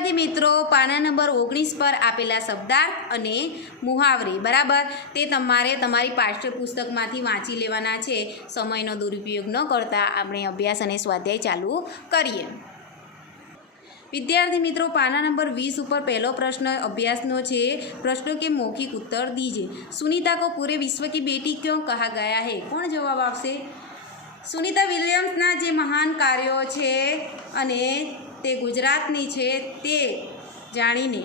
विद्यार्थी मित्रों पाना नंबर 19 पर आपेला शब्दार्थ अने मुहावरे बराबर ते तमारे तमारी पाठ्यपुस्तकमांथी वांची लेवाना छे। समयनो दुरुपयोग न करता आपणे अभ्यास अने स्वाध्याय चालू करीए। विद्यार्थी मित्रों पाना नंबर 20 पर पहलो प्रश्न अभ्यासनो छे। प्रश्नों के मौखिक उत्तर दीजिए। सुनीता को पूरे विश्व की बेटी क्यों कहा गया है? कौन जवाब आपसे? सुनीता विलियम्सना जे महान कार्यों छे अने ते गुजरातनी छे ते जाणीने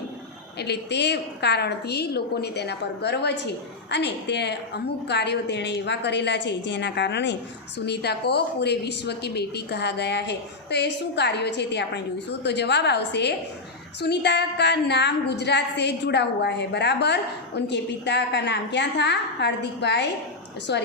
एटले ते कारणथी लोकोने तेना पर गर्व छे अने ते अमुक कार्यों तेणे एवा करेला छे जेना कारणे सुनीता को पूरे विश्व की बेटी कहा गया है। तो ए शुं कार्यों छे ते आपणे जोईशुं। तो जवाब आवशे सुनीता का नाम गुजरात से जुड़ा हुआ है बराबर। उनके पिता का नाम क्या था?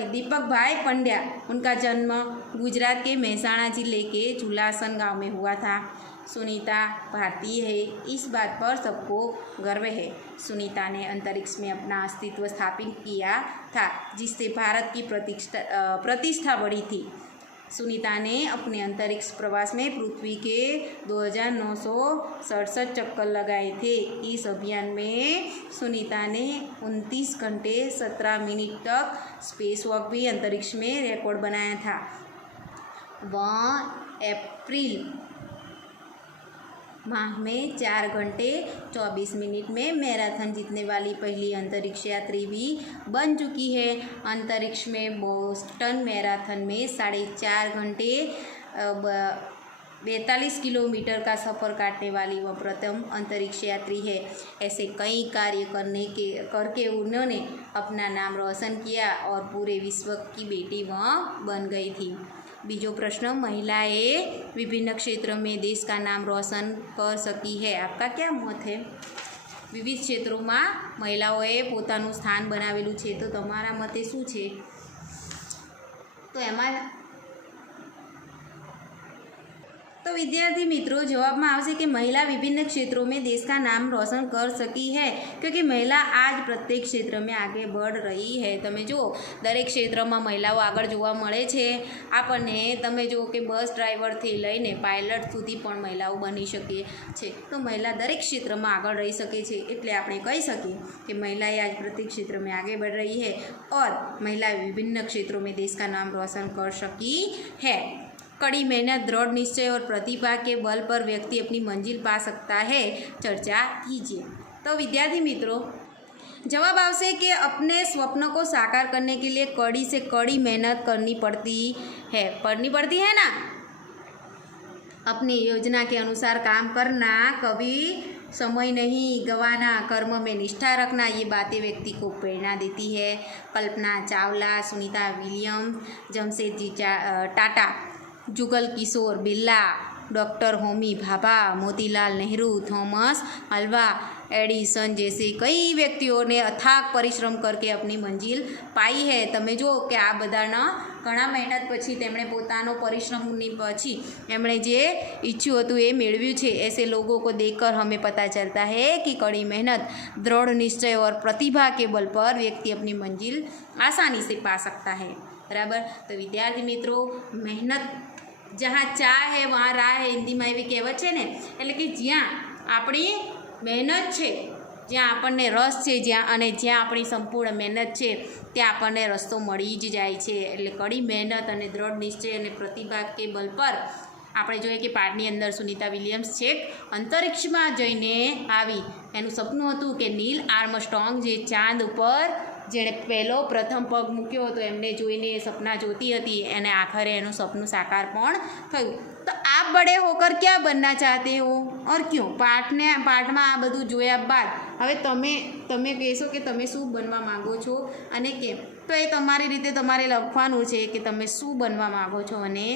दीपक भाई पंड्या। उनका जन्म गुजरात के मेहसाणा जिले के चुलासन गांव में हुआ था। सुनीता भारतीय है, इस बात पर सबको गर्व है। सुनीता ने अंतरिक्ष में अपना अस्तित्व स्थापित किया था जिससे भारत की प्रतिष्ठा बढ़ी थी। सुनीता ने अपने अंतरिक्ष प्रवास में पृथ्वी के 2967 चक्कर लगाए थे। इस अभियान में सुनीता ने 29 घंटे 17 मिनट तक स्पेस वॉक भी अंतरिक्ष में रिकॉर्ड बनाया था। वह अप्रैल माह में 4 घंटे 24 मिनट में मैराथन जीतने वाली पहली अंतरिक्ष यात्री भी बन चुकी है। अंतरिक्ष में बोस्टन मैराथन में 4.5 घंटे 42 किलोमीटर का सफ़र काटने वाली वह प्रथम अंतरिक्ष यात्री है। ऐसे कई कार्य करके उन्होंने अपना नाम रोशन किया और पूरे विश्व की बेटी वह बन गई थी। बीजो प्रश्न, महिलाएं विभिन्न क्षेत्रों में देश का नाम रोशन कर सकी है। आपका क्या मत है? विविध क्षेत्रों में महिलाओं पोतानुं स्थान बनावेलुं छे तो तमारा मते शुं छे? तो एमां तो विद्यार्थी मित्रों जवाब में आवशे कि महिला विभिन्न क्षेत्रों में देश का नाम रोशन कर सकी है क्योंकि महिला आज प्रत्येक क्षेत्र में आगे बढ़ रही है। तमे जो दरेक क्षेत्र में महिलाओं आगळ जोवा मळे छे। आपने तमे जो कि बस ड्राइवर थी लईने पायलट सुधी पण महिलाओं बनी शके छे। तो महिला दरेक क्षेत्र में आगळ रही सके छे एटले आपणे कही सकीए कि महिलाएं आज प्रत्येक क्षेत्र में आगे बढ़ रही है और महिला विभिन्न क्षेत्रों में देश का नाम रोशन कर सकी है। कड़ी मेहनत, दृढ़ निश्चय और प्रतिभा के बल पर व्यक्ति अपनी मंजिल पा सकता है। चर्चा कीजिए। तो विद्यार्थी मित्रों जवाब आवशे कि अपने स्वप्नों को साकार करने के लिए कड़ी से कड़ी मेहनत करनी पड़ती है ना। अपनी योजना के अनुसार काम करना, कभी समय नहीं गंवाना, कर्म में निष्ठा रखना, ये बातें व्यक्ति को प्रेरणा देती है। Kalpana Chawla, Sunita Williams, Jamshedji Tata, Jugal Kishore Birla, doctor Homi Bhabha, Motilal Nehru, Thomas Alva Edison जैसे कई व्यक्तियों ने अथाक परिश्रम करके अपनी मंजिल पाई है। तमे जो कि आ बधाना घणा मेहनत पछी तेमणे पोतानो परिश्रमनी पछी एमणे जे इच्छ्युं हतुं ए मेळव्युं छे। ऐसे लोगों को देखकर हमें पता चलता है कि कड़ी मेहनत, दृढ़ निश्चय और प्रतिभा के बल पर व्यक्ति अपनी मंजिल आसानी से पा सकता है। बराबर। तो विद्यार्थी मित्रों मेहनत जहाँ चाह है वहाँ राह है, हिंदी में एवी कहेवत है ने। एटले कि ज्यां आपणी मेहनत है, ज्यां आपणे रस है, ज्यां आपणी संपूर्ण मेहनत है त्यां आपणे रस्तो मळी ज जाय छे। एटले कड़ी मेहनत अने दृढ़ निश्चय अने प्रतिभा के बल पर આપણે જોઈએ કે પાઠની અંદર સુનીતા વિલિયમ્સ છેક અંતરિક્ષમાં જઈને આવી। એનું સપનું હતું કે નીલ આર્મસ્ટ્રોંગ જે ચાંદ ઉપર જેણે પહેલો પ્રથમ પગ મૂક્યો હતો એમને જોઈને સપના જોતી હતી અને આખરે એનું સપનું સાકાર પણ થયું। તો આપ બડે હોકર क्या बनना चाहते हो और क्यों? પાઠમાં આ બધું જોયા બાદ હવે તમે કહેશો કે તમે શું બનવા માગો છો અને કેમ। તો એ તમારી રીતે તમારે લખવાનું છે કે તમે શું બનવા માગો છો અને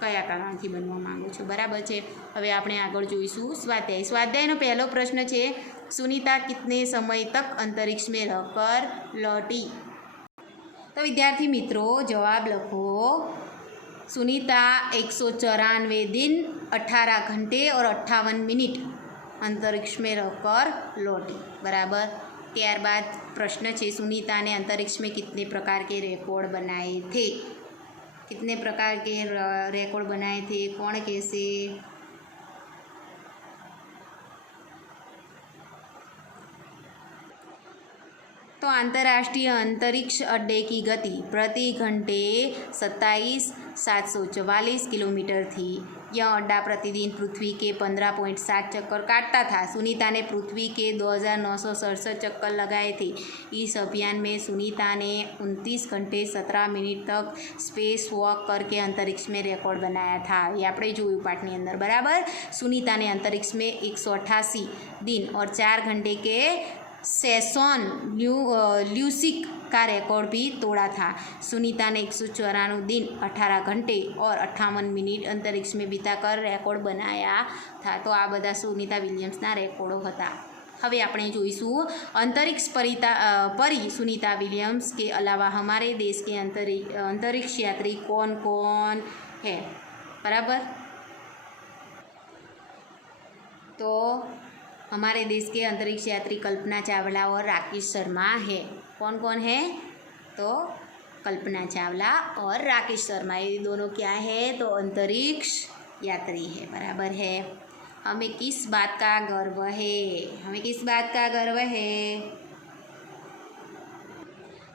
કયા કારણથી બનવા માગો છો। બરાબર છે। હવે આપણે આગળ જોઈશું સ્વાધ્યાય। સ્વાધ્યાયનો પહેલો પ્રશ્ન છે સુનીતા कितने समय तक अंतरिक्ष में रहकर लौटी। तो विद्यार्थी मित्रों जवाब लखो सुनीता 194 दिन 18 घंटे और 58 मिनट अंतरिक्ष में रहकर लौटी। बराबर। ત્યારબાદ પ્રશ્ન છે સુનીતા ने अंतरिक्ष में कितने प्रकार के रिकॉर्ड बनाए थे। कितने प्रकार के रिकॉर्ड बनाए थे कौन कैसे? तो अंतर्राष्ट्रीय अंतरिक्ष अड्डे की गति प्रति घंटे 27,744 किलोमीटर थी। यह अड्डा प्रतिदिन पृथ्वी के 15.7 चक्कर काटता था। सुनीता ने पृथ्वी के 2,967 चक्कर लगाए थे। इस अभियान में सुनीता ने 29 घंटे 17 मिनट तक स्पेस वॉक करके अंतरिक्ष में रिकॉर्ड बनाया था। ये આપણે જોયું પાઠની અંદર બરાબર। सुनीता ने अंतरिक्ष में 188 दिन और 4 घंटे के सेशन ल्यूसिक का रिकॉर्ड भी तोड़ा था। सुनीता ने 194 दिन 18 घंटे और 58 मिनट अंतरिक्ष में बिताकर रेकॉर्ड बनाया था। तो आ बधा सुनीता विलियम्सना रेकॉर्डो हता। हवे आपणे जोईशुं अंतरिक्ष परी सुनीता विलियम्स के अलावा हमारे देश के अंतरिक्ष यात्री कौन कौन है, बराबर। तो हमारे देश के अंतरिक्ष यात्री कल्पना चावला और राकेश शर्मा है। कौन कौन है? तो कल्पना चावला और राकेश शर्मा, ये दोनों क्या है? तो अंतरिक्ष यात्री है, बराबर है। हमें किस बात का गर्व है? हमें किस बात का गर्व है?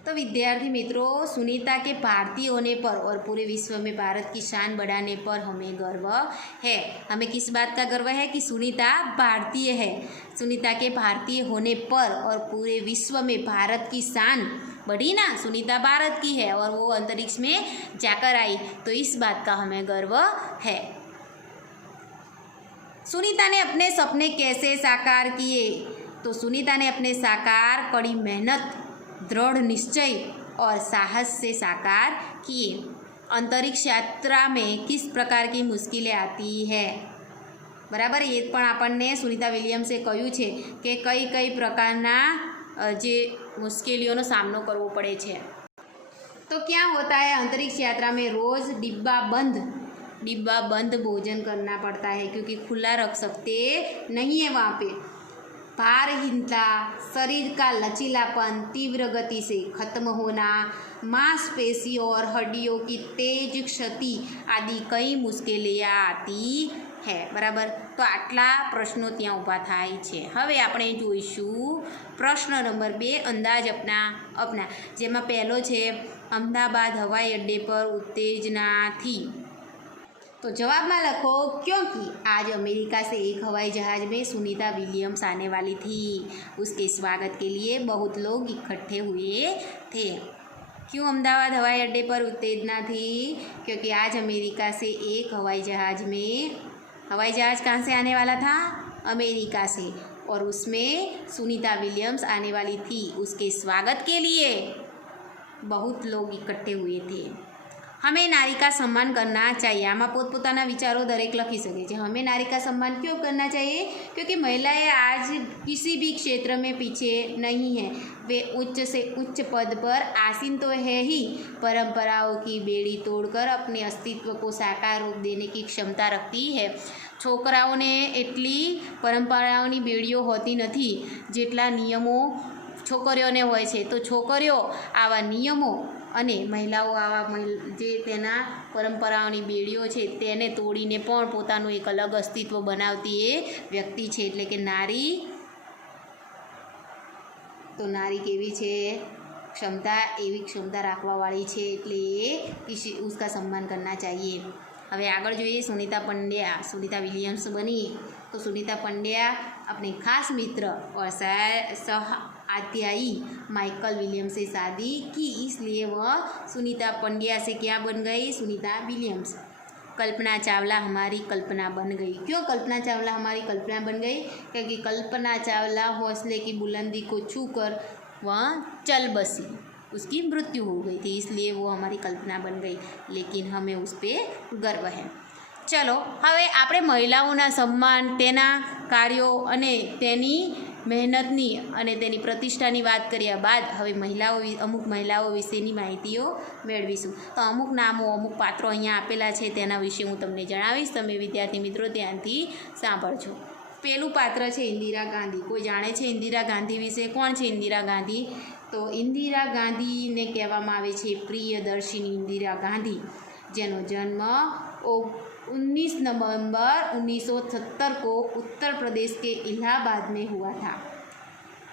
तो विद्यार्थी मित्रों, सुनीता के भारतीय होने पर और पूरे विश्व में भारत की शान बढ़ाने पर हमें गर्व है। हमें किस बात का गर्व है? कि सुनीता भारतीय है। सुनीता के भारतीय होने पर और पूरे विश्व में भारत की शान बढ़ी ना। सुनीता भारत की है और वो अंतरिक्ष में जाकर आई, तो इस बात का हमें गर्व है। सुनीता ने अपने सपने कैसे साकार किए? तो सुनीता ने अपने साकार कड़ी मेहनत, दृढ़ निश्चय और साहस से साकार किए। अंतरिक्ष यात्रा में किस प्रकार की मुश्किलें आती है, बराबर। ये पण आपने सुनीता विलियम्से कह્યું છે કે कई कई प्रकारना जे मुश्केलियों सामनो करवो पड़े छे। तो क्या होता है, अंतरिक्ष यात्रा में रोज़ डिब्बा बंद भोजन करना पड़ता है, क्योंकि खुला रख सकते नहीं है वहाँ पे। भारहीनता, शरीर का लचीलापन, तीव्र गति से खत्म होना, मांसपेशियों और हड्डियों की तेज क्षति आदि कई मुश्केलियाँ आती है, बराबर। तो आटला प्रश्नों त्यां ऊभा थाय छे। हवे आपणे जोईशुं प्रश्न नंबर 2 अंदाज अपना जेमां पहेलो छे अहमदाबाद हवाई अड्डे पर उत्तेजना थी। तो जवाब में लखो क्योंकि आज अमेरिका से एक हवाई जहाज़ में सुनीता विलियम्स आने वाली थी। उसके स्वागत के लिए बहुत लोग इकट्ठे हुए थे। क्यों अहमदाबाद हवाई अड्डे पर उत्तेजना थी? क्योंकि आज अमेरिका से एक हवाई जहाज़ कहाँ से आने वाला था? अमेरिका से, और उसमें सुनीता विलियम्स आने वाली थी। उसके स्वागत के लिए बहुत लोग इकट्ठे हुए थे। हमें नारी का सम्मान करना चाहिए। आमा पोतपोताना विचारों दरेक लखी सके छे। हमें नारी का सम्मान क्यों करना चाहिए? क्योंकि महिलाएं आज किसी भी क्षेत्र में पीछे नहीं हैं। वे उच्च से उच्च पद पर आसीन तो है ही, परंपराओं की बेड़ी तोड़कर अपने अस्तित्व को साकार रूप देने की क्षमता रखती है। छोकराओने एटली परंपराओनी बेड़ीओ होती नहीं जेटला नियमों छोकरीओने होय छे। तो छोकरीओ आवा नियमों अने महिलाओं आवा जे तेना परंपराओनी बेड़ीओ छे तेने तोड़ीने पण पोतानुं एक अलग अस्तित्व बनावती ए व्यक्ति छे, एटले के नारी। तो नारी केवी छे? क्षमता, एवी क्षमता राखवावाળી छे, एटले उसका सम्मान करना चाहिए। हवे आगळ जोईए सुनीता पंड्या, सुनीता विलियम्स बनी। तो सुनीता पंड्या अपने खास मित्र और सह अध्यायी माइकल विलियम्स से शादी की, इसलिए वह सुनीता पंड्या से क्या बन गई? सुनीता विलियम्स। कल्पना चावला हमारी कल्पना बन गई। क्यों कल्पना चावला हमारी कल्पना बन गई? क्योंकि कल्पना चावला हौसले की बुलंदी को छूकर वह चल बसी, उसकी मृत्यु हो गई थी, इसलिए वो हमारी कल्पना बन गई। लेकिन हमें उस पर गर्व है। चलो हवे आपणे महिलाओना सम्मान, तेना कार्यों अने तेनी મહેનતની અને તેની પ્રતિષ્ઠાની વાત કર્યા બાદ હવે અમુક મહિલાઓ વિશેની માહિતીઓ મેળવીશું। તો અમુક નામો, અમુક પાત્રો અહીંયા આપેલા છે, તેના વિશે હું તમને જણાવીશ। તમે વિદ્યાર્થી મિત્રો ધ્યાનથી સાંભળજો। પહેલું પાત્ર છે ઇન્દિરા ગાંધી। કોઈ જાણે છે ઇન્દિરા ગાંધી વિશે? કોણ છે ઇન્દિરા ગાંધી? તો ઇન્દિરા ગાંધીને કહેવામાં આવે છે પ્રિયદર્શિની ઇન્દિરા ગાંધી, જેનો જન્મ 19 नवंबर 1970 को उत्तर प्रदेश के इलाहाबाद में हुआ था।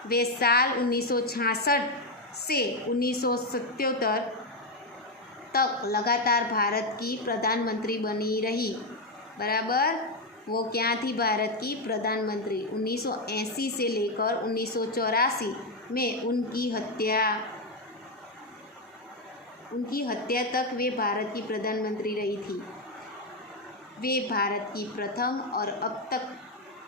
वे साल 1966 से 1977 तक लगातार भारत की प्रधानमंत्री बनी रही। बराबर, वो क्या थी? भारत की प्रधानमंत्री। 1980 से लेकर 1984 में उनकी हत्या तक वे भारत की प्रधानमंत्री रही थी। वे भारत की प्रथम और अब तक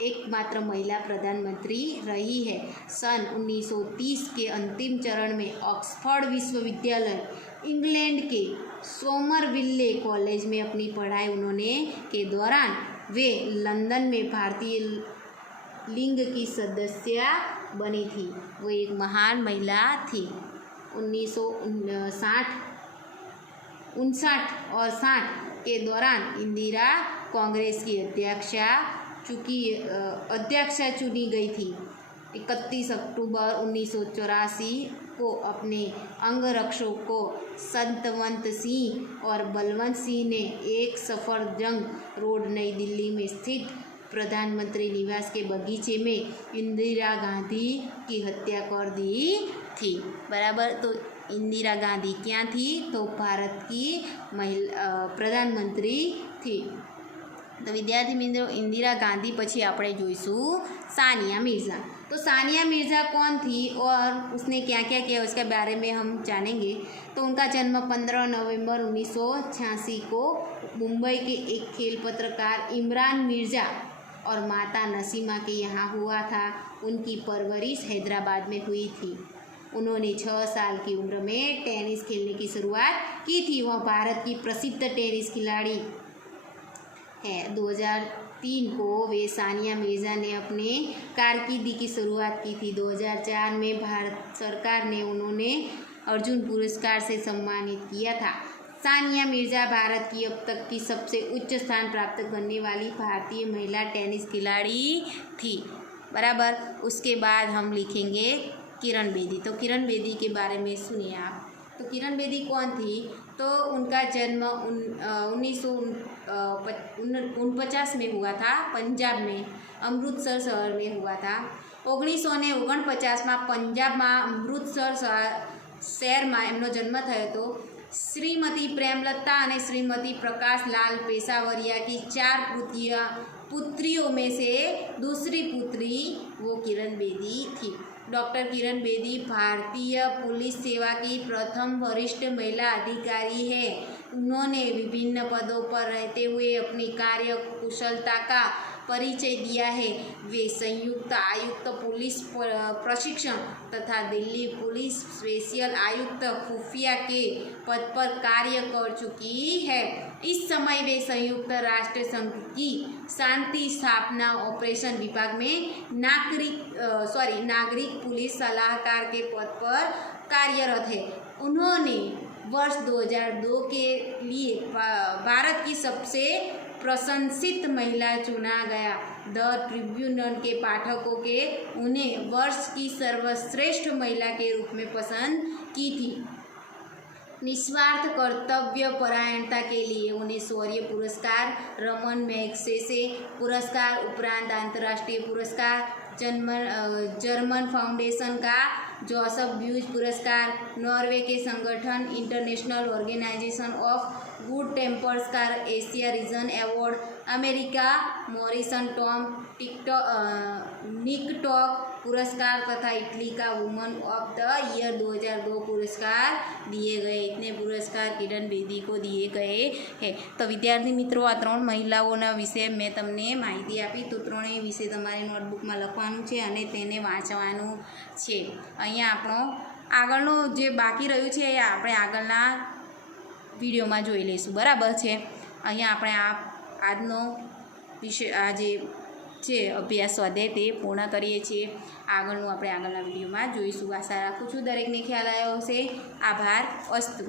एकमात्र महिला प्रधानमंत्री रही है। सन 1930 के अंतिम चरण में ऑक्सफोर्ड विश्वविद्यालय, इंग्लैंड के सोमरविल्ले कॉलेज में अपनी पढ़ाई उन्होंने के दौरान वे लंदन में भारतीय लिंग की सदस्य बनी थी। वो एक महान महिला थी। 1959 और 60 के दौरान इंदिरा कांग्रेस की अध्यक्षा चुनी गई थी। 31 अक्टूबर 1984 को अपने अंगरक्षकों संतवंत सिंह और बलवंत सिंह ने एक सफदरजंग रोड, नई दिल्ली में स्थित प्रधानमंत्री निवास के बगीचे में इंदिरा गांधी की हत्या कर दी थी। बराबर, तो इंदिरा गांधी क्या थी? तो भारत की प्रधानमंत्री थी। तो विद्यार्थी मित्रों, इंदिरा गांधी पछी આપણે જોઈશું सानिया मिर्ज़ा। तो सानिया मिर्ज़ा कौन थी और उसने क्या क्या किया उसके बारे में हम जानेंगे। तो उनका जन्म 15 नवंबर 1986 को मुंबई के एक खेल पत्रकार इमरान मिर्ज़ा और माता नसीमा के यहाँ हुआ था। उनकी परवरिश हैदराबाद में हुई थी। उन्होंने 6 साल की उम्र में टेनिस खेलने की शुरुआत की थी। वह भारत की प्रसिद्ध टेनिस खिलाड़ी है। 2003 को वे सानिया मिर्ज़ा ने अपने कारकिर्दी की शुरुआत की थी। 2004 में भारत सरकार ने उन्होंने अर्जुन पुरस्कार से सम्मानित किया था। सानिया मिर्ज़ा भारत की अब तक की सबसे उच्च स्थान प्राप्त करने वाली भारतीय महिला टेनिस खिलाड़ी थी। बराबर, उसके बाद हम लिखेंगे किरण बेदी। तो किरण बेदी के बारे में सुनिए आप। तो किरण बेदी कौन थी? तो उनका जन्म 1949 में हुआ था। पंजाब में अमृतसर शहर में हुआ था। 1949 में पंजाब में अमृतसर शहर में एमनो जन्म थयो तो श्रीमती प्रेमलता और श्रीमती प्रकाशलाल पेशावरिया की 4 पुत्रियों में से दूसरी पुत्री वो किरण बेदी थी। डॉक्टर किरण बेदी भारतीय पुलिस सेवा की प्रथम वरिष्ठ महिला अधिकारी है। उन्होंने विभिन्न पदों पर रहते हुए अपनी कार्य कुशलता का परिचय दिया है। वे संयुक्त आयुक्त पुलिस प्रशिक्षण तथा दिल्ली पुलिस स्पेशल आयुक्त खुफिया के पद पर कार्य कर चुकी है। इस समय वे संयुक्त राष्ट्र संघ की शांति स्थापना ऑपरेशन विभाग में नागरिक पुलिस सलाहकार के पद पर कार्यरत है। उन्होंने वर्ष 2002 के लिए भारत की सबसे प्रशंसित महिला चुना गया। द ट्रिब्यून के पाठकों के उन्हें वर्ष की सर्वश्रेष्ठ महिला के रूप में पसंद की थी। निस्वार्थ कर्तव्य परायणता के लिए उन्हें शौर्य पुरस्कार, रमन मैग्सेसे पुरस्कार उपरांत अंतर्राष्ट्रीय पुरस्कार, जर्मन फाउंडेशन का जोसेफ ब्यूज पुरस्कार, नॉर्वे के संगठन international organisation of good templars का Asia region award, America Morrison Tom निकटॉक पुरस्कार तथा इटली का वुमन ऑफ द ईयर 2002 पुरस्कार दिए गए। इतने पुरस्कार किरण बेदी को दिए गए हैं। तो विद्यार्थी मित्रों, आ 3 महिलाओना विषे मैं तमने माहिती आपी। तो 3 विषय तमारे नोटबुक में लखवानुं छे अने तेने वांचवानुं छे। अहींया आपणो आगळनो जे बाकी रह्युं छे ए आपणे आगळना विडियोमां जोई लईशुं। बराबर छे। अहींया आपणे આજનો વિષય આ જે છે અભ્યાસ સ્વાધ્યાય તે પૂર્ણ કરીએ છીએ। આગળનું આપણે આગળના વિડીયોમાં જોઈશું। આશા રાખું છું દરેકને ખ્યાલ આવ્યો હશે। આભાર। અસ્તુ।